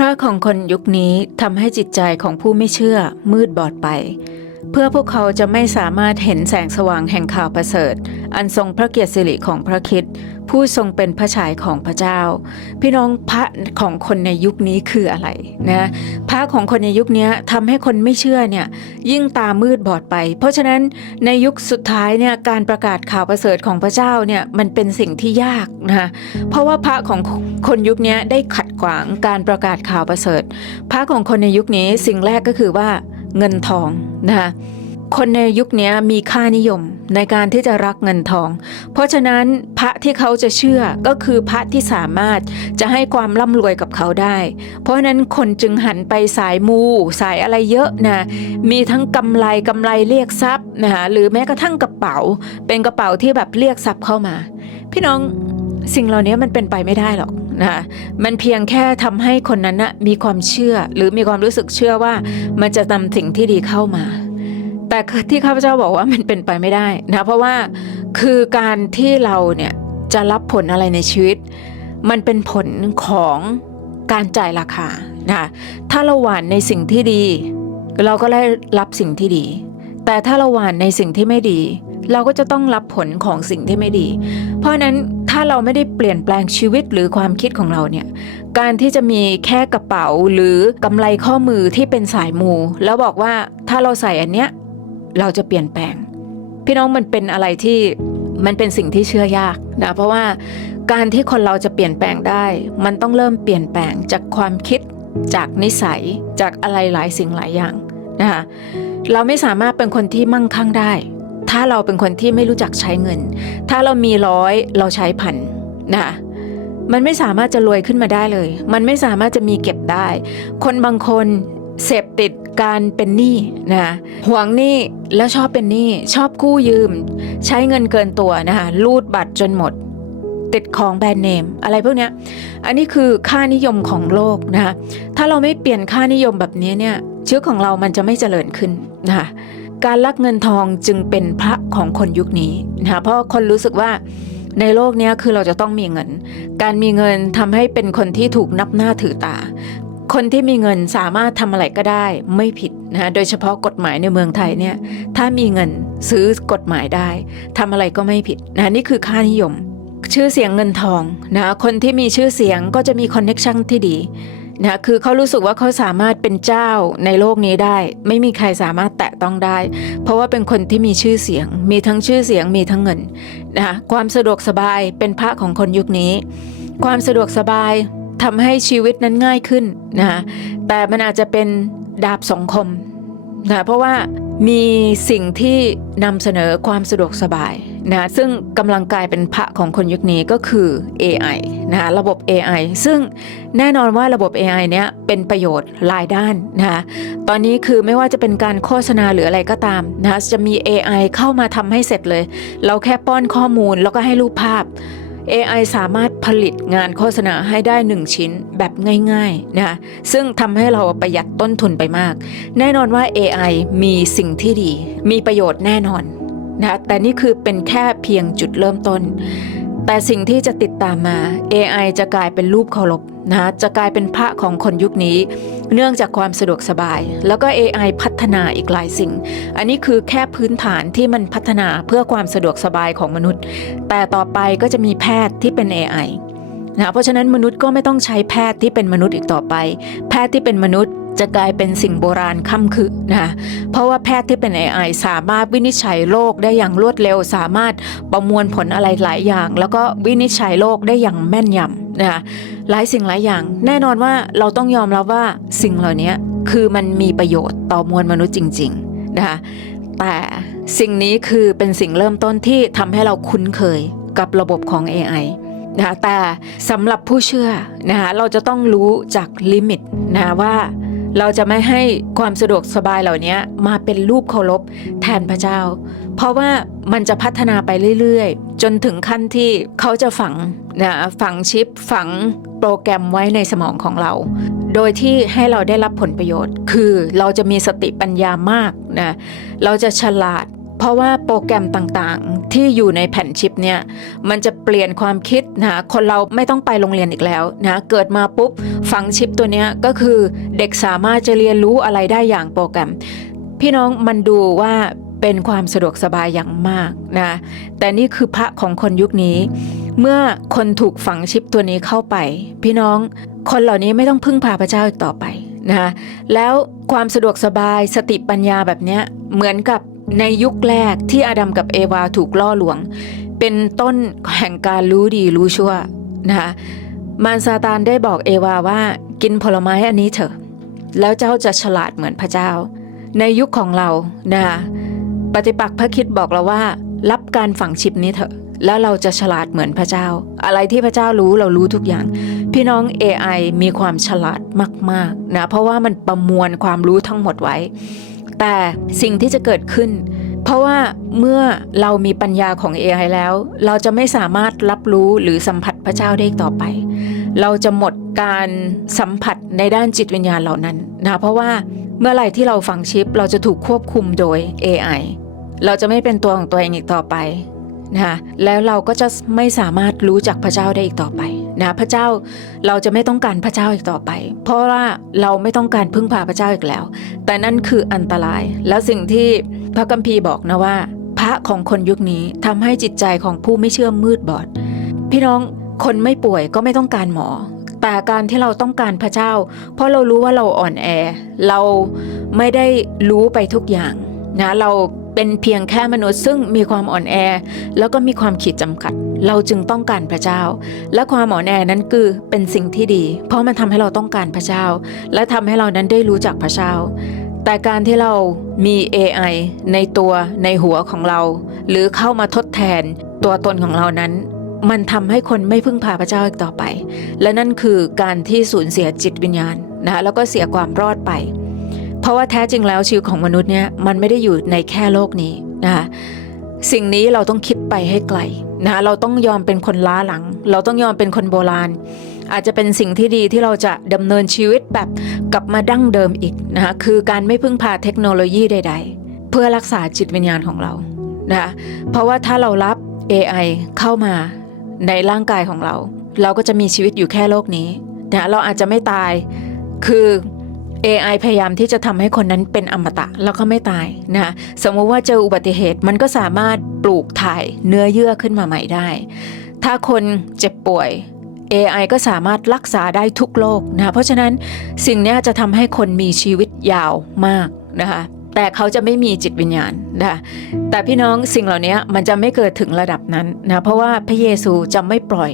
พระของคนยุคนี้ทำให้จิตใจของผู้ไม่เชื่อมืดบอดไป เพื่อพวกเขาจะไม่สามารถเห็นแสงสว่างแห่งข่าวประเสริฐ อันทรงพระเกียรติสิริของพระคิดผู้ทรงเป็นพระฉายของพระเจ้า พี่น้องพระของคนในยุคนี้คืออะไรนะพระของคนในยุคนี้ทำให้คนไม่เชื่อเนี่ยยิ่งตามืดบอดไป เพราะฉะนั้นในยุคสุดท้ายเนี่ยการประกาศข่าวประเสริฐของพระเจ้าเนี่ยมันเป็นสิ่งที่ยากนะเพราะว่าพระของคนยุคนี้ได้ขัดขวางการประกาศข่าวประเสริฐ พระของคนในยุคนี้สิ่งแรกก็คือว่า เงินทองนะคะคนในยุคนี้มีค่านิยมในการที่จะรักเงินทอง เพราะฉะนั้นพระที่เขาจะเชื่อก็คือพระที่สามารถจะให้ความร่ำรวยกับเขาได้ เพราะนั้นคนจึงหันไปสายมู สายอะไรเยอะนะ มีทั้งกำไรกำไรเรียกทรัพย์นะคะหรือแม้กระทั่งกระเป๋า เป็นกระเป๋าที่แบบเรียกทรัพย์เข้ามา พี่น้องสิ่งเหล่านี้มันเป็นไปไม่ได้หรอก นะมันเพียงแค่ทำให้คนนั้นนะมีความเชื่อ หรือมีความรู้สึกเชื่อว่ามันจะนำสิ่งที่ดีเข้ามา แต่ที่ข้าพเจ้าบอกว่ามันเป็นไปไม่ได้นะเพราะว่าคือการที่เราเนี่ยจะรับผลอะไรในชีวิต มันเป็นผลของการจ่ายราคานะถ้าเราหวานในสิ่งที่ดี เราก็ได้รับสิ่งที่ดี แต่ถ้าเราหวานในสิ่งที่ไม่ดี เราก็จะต้องรับผลของสิ่งที่ไม่ดี เพราะนั้น ถ้าเราไม่ได้เปลี่ยนแปลงชีวิตหรือความคิดของเราเนี่ย การที่จะมีแค่กระเป๋าหรือกำไรข้อมือที่เป็นสายมู แล้วบอกว่าถ้าเราใส่อันเนี้ยเราจะเปลี่ยนแปลง พี่น้องมันเป็นอะไรที่มันเป็นสิ่งที่เชื่อยากนะเพราะว่าการที่คนเราจะเปลี่ยนแปลงได้ มันต้องเริ่มเปลี่ยนแปลงจากความคิดจากนิสัยจากอะไรหลายสิ่งหลายอย่างนะคะเราไม่สามารถเป็นคนที่มั่งคั่งได้ ถ้าเราเป็นคนที่ไม่รู้จักใช้เงิน ถ้าเรามีร้อยเราใช้พันนะคะมันไม่สามารถจะรวยขึ้นมาได้เลย มันไม่สามารถจะมีเก็บได้ คนบางคนเสพติดการเป็นหนี้นะหวงหนี้แล้วชอบเป็นหนี้ ชอบกู้ยืม ใช้เงินเกินตัวนะคะรูดบัตรจนหมด ติดของแบรนด์เนม อะไรพวกเนี้ยอันนี้คือค่านิยมของโลกนะคะถ้าเราไม่เปลี่ยนค่านิยมแบบนี้เนี่ยชีวิตของเรามันจะไม่เจริญขึ้นนะคะ การลักเงินทองจึงเป็นพระของคนยุคนี้นะคะเพราะคนรู้สึกว่าในโลกนี้คือเราจะต้องมีเงิน การมีเงินทำให้เป็นคนที่ถูกนับหน้าถือตา คนที่มีเงินสามารถทำอะไรก็ได้ไม่ผิดนะโดยเฉพาะกฎหมายในเมืองไทยเนี่ยถ้ามีเงินซื้อกฎหมายได้ทำอะไรก็ไม่ผิดนะนี่คือค่านิยม ชื่อเสียงเงินทองนะคนที่มีชื่อเสียงก็จะมีคอนเน็ชันที่ดี นะคือเขารู้สึกว่าเขาสามารถเป็นเจ้าในโลกนี้ได้ ไม่มีใครสามารถแตะต้องได้ เพราะว่าเป็นคนที่มีชื่อเสียง มีทั้งชื่อเสียงมีทั้งเงินนะคะความสะดวกสบายเป็นพระของคนยุคนี้ ความสะดวกสบายทำให้ชีวิตนั้นง่ายขึ้นนะคะแต่มันอาจจะเป็นดาบสองคมนะเพราะว่า มีสิ่งที่นำเสนอความสะดวกสบายนะซึ่งกำลังกลายเป็นพระของคนยุคนี้ก็คือ AI นะระบบ AI ซึ่งแน่นอนว่าระบบ AI เนี้ยเป็นประโยชน์หลายด้านนะคะตอนนี้คือไม่ว่าจะเป็นการโฆษณาหรืออะไรก็ตามนะจะมี AI เข้ามาทำให้เสร็จเลย เราแค่ป้อนข้อมูลแล้วก็ให้รูปภาพ AI สามารถผลิตงานโฆษณาให้ได้ 1 ชิ้นแบบง่ายๆนะคะซึ่งทำให้เราประหยัดต้นทุนไปมาก แน่นอนว่า AI มีสิ่งที่ดี มีประโยชน์แน่นอนนะแต่นี่คือเป็นแค่เพียงจุดเริ่มต้น แต่สิ่งที่จะติดตามมา AI จะกลายเป็นรูปเคารพนะจะกลายเป็นพระของคนยุคนี้ เนื่องจากความสะดวกสบาย แล้วก็ AI พัฒนาอีกหลายสิ่ง อันนี้คือแค่พื้นฐานที่มันพัฒนาเพื่อความสะดวกสบายของมนุษย์ แต่ต่อไปก็จะมีแพทย์ที่เป็น AI นะเพราะฉะนั้นมนุษย์ก็ไม่ต้องใช้แพทย์ที่เป็นมนุษย์อีกต่อไป แพทย์ที่เป็นมนุษย์จะกลายเป็นสิ่งโบราณค่ำคือนะเพราะว่าแพทย์ที่เป็น AI สามารถวินิจฉัยโรคได้อย่างรวดเร็ว สามารถประมวลผลอะไรหลายอย่าง แล้วก็วินิจฉัยโรคได้อย่างแม่นยำนะหลายสิ่งหลายอย่าง แน่นอนว่าเราต้องยอมรับว่าสิ่งเหล่านี้คือมันมีประโยชน์ต่อมวลมนุษย์จริงๆนะคะแต่สิ่งนี้คือเป็นสิ่งเริ่มต้นที่ทำให้เราคุ้นเคยกับระบบของ AI นะะแต่สำหรับผู้เชื่อนะคะเราจะต้องรู้จากลิมิตนะว่าเราจะไม่ให้ความสะดวกสบายเหล่านี้มาเป็นรูปเคารพแทนพระเจ้า เพราะว่ามันจะพัฒนาไปเรื่อยๆ จนถึงขั้นที่เขาจะฝังนะฝังชิปฝังโปรแกรมไว้ในสมองของเรา โดยที่ให้เราได้รับผลประโยชน์ คือเราจะมีสติปัญญามากนะเราจะฉลาด เพราะว่าโปรแกรมต่างๆ ที่อยู่ในแผ่นชิปเนี่ยมันจะเปลี่ยนความคิดนะคนเราไม่ต้องไปโรงเรียนอีกแล้วนะเกิดมาปุ๊บฝังชิปตัวเนี้ยก็คือเด็กสามารถจะเรียนรู้อะไรได้อย่างโปรแกรม พี่น้องมันดูว่าเป็นความสะดวกสบายอย่างมากนะแต่นี่คือพระของคนยุคนี้ เมื่อคนถูกฝังชิปตัวนี้เข้าไป พี่น้องคนเหล่านี้ไม่ต้องพึ่งพาพระเจ้าอีกต่อไปนะคะแล้วความสะดวกสบายสติปัญญาแบบนี้เหมือนกับ ในยุคแรกที่อาดัมกับเอวาถูกล่อลวง เป็นต้นแห่งการรู้ดีรู้ชั่วนะคะมารซาตานได้บอกเอวาว่ากินผลไม้อันนี้เถอะ แล้วเจ้าจะฉลาดเหมือนพระเจ้า ในยุคของเรานะคะปฏิปักษ์พระคิดบอกเราว่า รับการฝังชิปนี้เถอะ แล้วเราจะฉลาดเหมือนพระเจ้า อะไรที่พระเจ้ารู้เรารู้ทุกอย่าง พี่น้อง AI มีความฉลาดมากๆนะเพราะว่ามันประมวลความรู้ทั้งหมดไว้ แต่สิ่งที่จะเกิดขึ้น เพราะว่าเมื่อเรามีปัญญาของ AI แล้ว เราจะไม่สามารถรับรู้หรือสัมผัสพระเจ้าได้อีกต่อไป เราจะหมดการสัมผัสในด้านจิตวิญญาณเหล่านั้นนะเพราะว่าเมื่อไหร่ที่เราฝังชิป เราจะถูกควบคุมโดย AI เราจะไม่เป็นตัวของตัวเองอีกต่อไปนะคะแล้วเราก็จะไม่สามารถรู้จักพระเจ้าได้อีกต่อไป นะพระเจ้าเราจะไม่ต้องการพระเจ้าอีกต่อไป เพราะว่าเราไม่ต้องการพึ่งพาพระเจ้าอีกแล้ว แต่นั่นคืออันตรายแล้วสิ่งที่พระคัมภีร์บอกนะว่า พระของคนยุคนี้ทำให้จิตใจของผู้ไม่เชื่อมืดบอด พี่น้องคนไม่ป่วยก็ไม่ต้องการหมอ แต่การที่เราต้องการพระเจ้า เพราะเรารู้ว่าเราอ่อนแอ เราไม่ได้รู้ไปทุกอย่างนะเรา เป็นเพียงแค่มนุษย์ซึ่งมีความอ่อนแอ แล้วก็มีความขีดจำกัด เราจึงต้องการพระเจ้า และความอ่อนแอนั้นคือเป็นสิ่งที่ดี เพราะมันทำให้เราต้องการพระเจ้า และทำให้เรานั้นได้รู้จักพระเจ้า แต่การที่เรามี AI ในตัวในหัวของเรา หรือเข้ามาทดแทนตัวตนของเรานั้นมันทำให้คนไม่พึ่งพาพระเจ้าอีกต่อไป และนั่นคือการที่สูญเสียจิตวิญญาณนะแล้วก็เสียความรอดไป เพราะว่าแท้จริงแล้วชีวิตของมนุษย์เนี่ยมันไม่ได้อยู่ในแค่โลกนี้นะคะสิ่งนี้เราต้องคิดไปให้ไกลนะคะเราต้องยอมเป็นคนล้าหลัง เราต้องยอมเป็นคนโบราณ อาจจะเป็นสิ่งที่ดีที่เราจะดำเนินชีวิตแบบกลับมาดั้งเดิมอีกนะคะคือการไม่พึ่งพาเทคโนโลยีใด ๆ เพื่อรักษาจิตวิญญาณของเรานะคะเพราะว่าถ้าเรารับ AI เข้ามาในร่างกายของเรา เราก็จะมีชีวิตอยู่แค่โลกนี้นะเราอาจจะไม่ตายคือ AI พยายามที่จะทำให้คนนั้นเป็นอมตะแล้วก็ไม่ตายนะสมมุติว่าเจออุบัติเหตุมันก็สามารถปลูกถ่ายเนื้อเยื่อขึ้นมาใหม่ได้ ถ้าคนเจ็บป่วย AI ก็สามารถรักษาได้ทุกโรคนะเพราะฉะนั้นสิ่งนี้จะทำให้คนมีชีวิตยาวมากนะคะ แต่เขาจะไม่มีจิตวิญญาณนะแต่พี่น้องสิ่งเหล่านี้มันจะไม่เกิดถึงระดับนั้นนะเพราะว่าพระเยซูจะไม่ปล่อย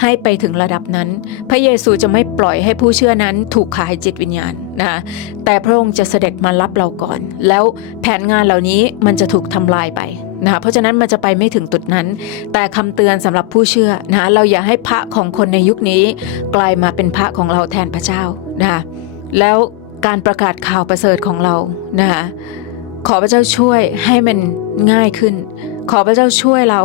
ให้ไปถึงระดับนั้น พระเยซูจะไม่ปล่อยให้ผู้เชื่อนั้นถูกขายจิตวิญญาณนะแต่พระองค์จะเสด็จมารับเราก่อน แล้วแผนงานเหล่านี้มันจะถูกทำลายไปนะเพราะฉะนั้นมันจะไปไม่ถึงจุดนั้น แต่คำเตือนสำหรับผู้เชื่อนะเราอย่าให้พระของคนในยุคนี้ กลายมาเป็นพระของเราแทนพระเจ้านะแล้ว การประกาศข่าวประเสริฐของเรานะคะขอพระเจ้าช่วยให้มันง่ายขึ้น ขอพระเจ้าช่วยเรา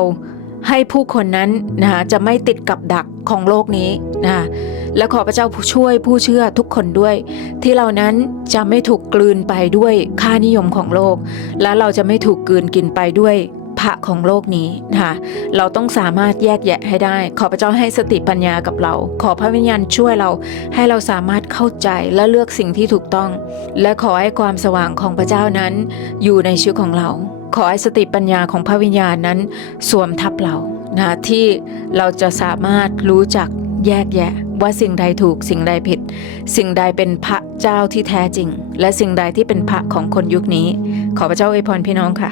ให้ผู้คนนั้นนะคะจะไม่ติดกับดักของโลกนี้นะคะและขอพระเจ้าช่วยผู้เชื่อทุกคนด้วย ที่เรานั้นจะไม่ถูกกลืนไปด้วยค่านิยมของโลก และเราจะไม่ถูกกลืนกินไปด้วย พระของโลกนี้นะคะเราต้องสามารถแยกแยะให้ได้ ขอพระเจ้าให้สติปัญญากับเรา ขอพระวิญญาณช่วยเราให้เราสามารถเข้าใจและเลือกสิ่งที่ถูกต้อง และขอให้ความสว่างของพระเจ้านั้น อยู่ในชีวิตของเรา ขอให้สติปัญญาของพระวิญญาณนั้น สวมทับเรานะที่เราจะสามารถรู้จักแยกแยะว่าสิ่งใดถูกสิ่งใดผิด สิ่งใดเป็นพระเจ้าที่แท้จริง และสิ่งใดที่เป็นพระของคนยุคนี้ ขอพระเจ้าอวยพรพี่น้องค่ะ